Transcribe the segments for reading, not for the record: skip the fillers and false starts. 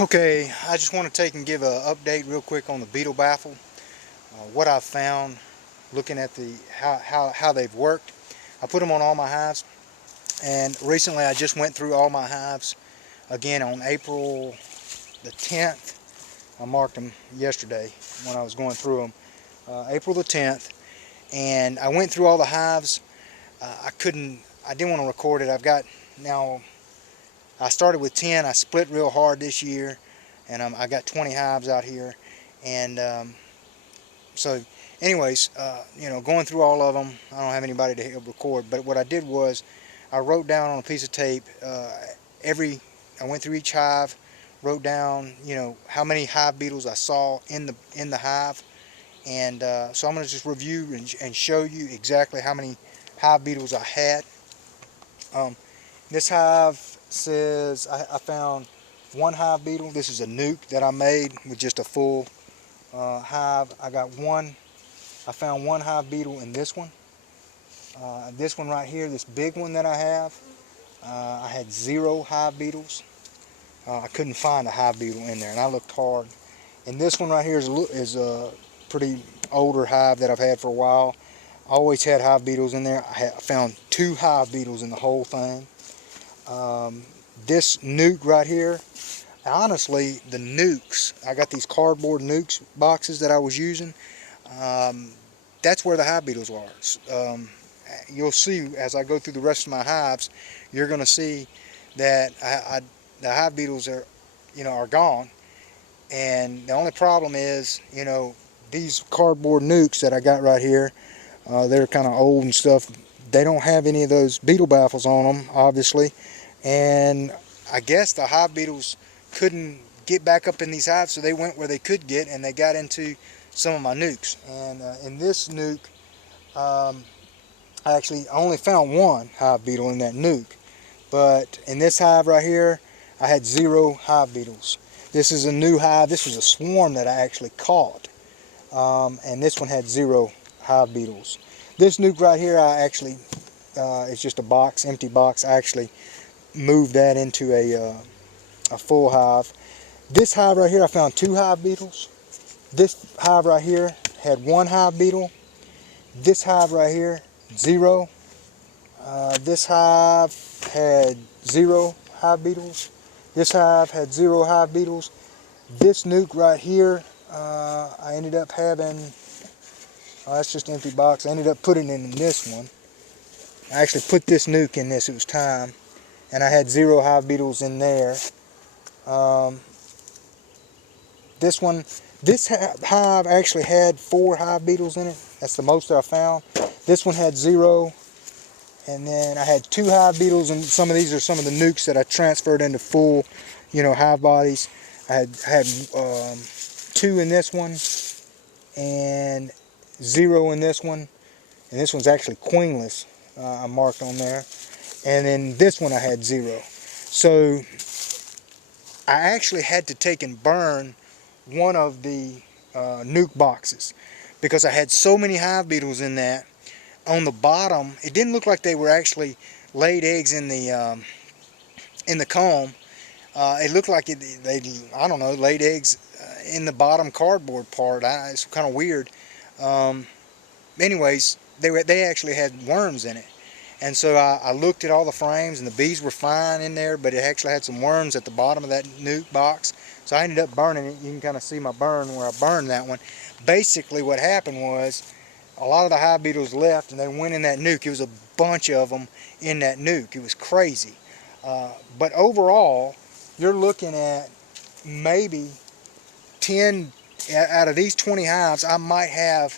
Okay, I just want to take and give an update real quick on the Beetle Baffle. What I've found looking at the how they've worked. I put them on all my hives, and recently I just went through all my hives again on April the 10th. I marked them yesterday when I was going through them. April the 10th, and I went through all the hives. I didn't want to record it. Now I started with 10. I split real hard this year, and I got 20 hives out here. And so anyways, going through all of them, I don't have anybody to help record, but what I did was I wrote down on a piece of tape I went through each hive, wrote down how many hive beetles I saw in the hive, and so I'm going to just review and show you exactly how many hive beetles I had. This hive says I found one hive beetle. This is a nuke that I made with just a full hive. I found one hive beetle in this one. This one right here, this big one that I have, I had 0 hive beetles. I couldn't find a hive beetle in there, and I looked hard. And this one right here is a pretty older hive that I've had for a while. I always had hive beetles in there. I found 2 hive beetles in the whole thing. This nuke right here, honestly, the nukes, I got these cardboard nukes boxes that I was using. That's where the hive beetles are. You'll see as I go through the rest of my hives, you're going to see that the hive beetles are gone. And the only problem is, these cardboard nukes that I got right here, they're kind of old and stuff. They don't have any of those beetle baffles on them, obviously. And I guess the hive beetles couldn't get back up in these hives, so they went where they could get, and they got into some of my nukes. And in this nuke, I only found one hive beetle in that nuke. But in this hive right here, I had 0 hive beetles. This is a new hive. This was a swarm that I actually caught. And this one had 0 hive beetles. This nuke right here, it's just a box, empty box. I actually moved that into a full hive. This hive right here, I found 2 hive beetles. This hive right here had 1 hive beetle. This hive right here, 0. This hive had 0 hive beetles. This hive had 0 hive beetles. This nuke right here, I ended up having, that's just an empty box. I ended up putting it in this one. I actually put this nuke in this, it was time. And I had 0 hive beetles in there. This hive actually had 4 hive beetles in it. That's the most I found. This one had 0. And then I had 2 hive beetles, and some of these are some of the nukes that I transferred into full, hive bodies. I had 2 in this one, and 0 in this one. And this one's actually queenless. I marked on there. And then this one I had 0. So I actually had to take and burn one of the nuke boxes because I had so many hive beetles in that. On the bottom, it didn't look like they were actually laid eggs in the comb. It looked like they I don't know, laid eggs in the bottom cardboard part. It's kind of weird. Anyways, they actually had worms in it. And so I looked at all the frames, and the bees were fine in there, but it actually had some worms at the bottom of that nuke box. So I ended up burning it. You can kind of see my burn where I burned that one. Basically what happened was a lot of the hive beetles left, and they went in that nuke. It was a bunch of them in that nuke. It was crazy. But overall, you're looking at maybe 10 out of these 20 hives. I might have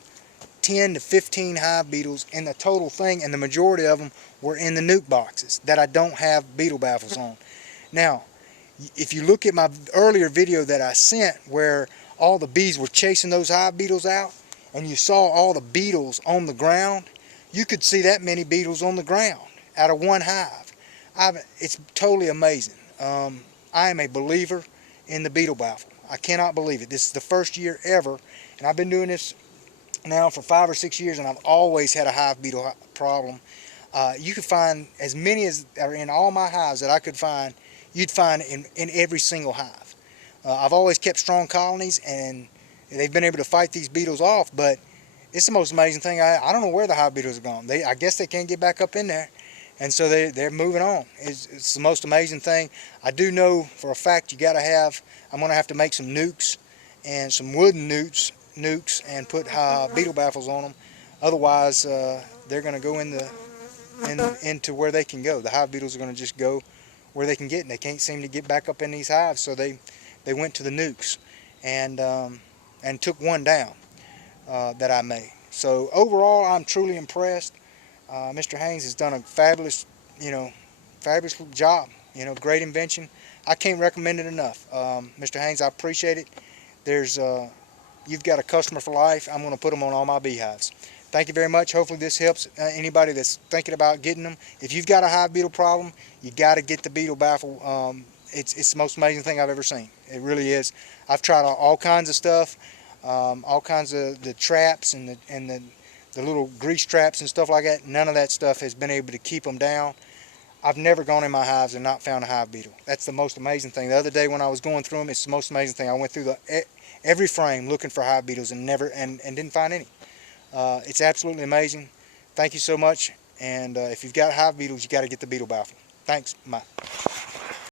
10 to 15 hive beetles in the total thing, and the majority of them were in the nuke boxes that I don't have beetle baffles on. Now, if you look at my earlier video that I sent where all the bees were chasing those hive beetles out, and you saw all the beetles on the ground, you could see that many beetles on the ground out of one hive. It's totally amazing. I am a believer in the beetle baffle. I cannot believe it. This is the first year ever, and I've been doing this now for 5 or 6 years, and I've always had a hive beetle problem. You could find as many as are in all my hives that I could find, you'd find in every single hive. I've always kept strong colonies, and they've been able to fight these beetles off, but it's the most amazing thing. I don't know where the hive beetles are gone. I guess they can't get back up in there, and so they're moving on. It's the most amazing thing. I do know for a fact I'm going to have to make some nukes and some wooden nukes and put beetle baffles on them. Otherwise, they're going to go into where they can go. The hive beetles are going to just go where they can get, and they can't seem to get back up in these hives, so they went to the nukes and took one down that I made. So overall, I'm truly impressed. Mr. Haynes has done a fabulous job. Great invention. I can't recommend it enough. Mr. Haynes, I appreciate it. You've got a customer for life. I'm going to put them on all my beehives. Thank you very much. Hopefully this helps anybody that's thinking about getting them. If you've got a hive beetle problem, you got to get the Beetle Baffle. It's the most amazing thing I've ever seen. It really is. I've tried all kinds of stuff, all kinds of the traps and the little grease traps and stuff like that. None of that stuff has been able to keep them down. I've never gone in my hives and not found a hive beetle. That's the most amazing thing. The other day when I was going through them, it's the most amazing thing. I went through every frame looking for hive beetles and didn't find any. It's absolutely amazing. Thank you so much. And if you've got hive beetles, you got to get the Beetle Baffle. Thanks. Bye.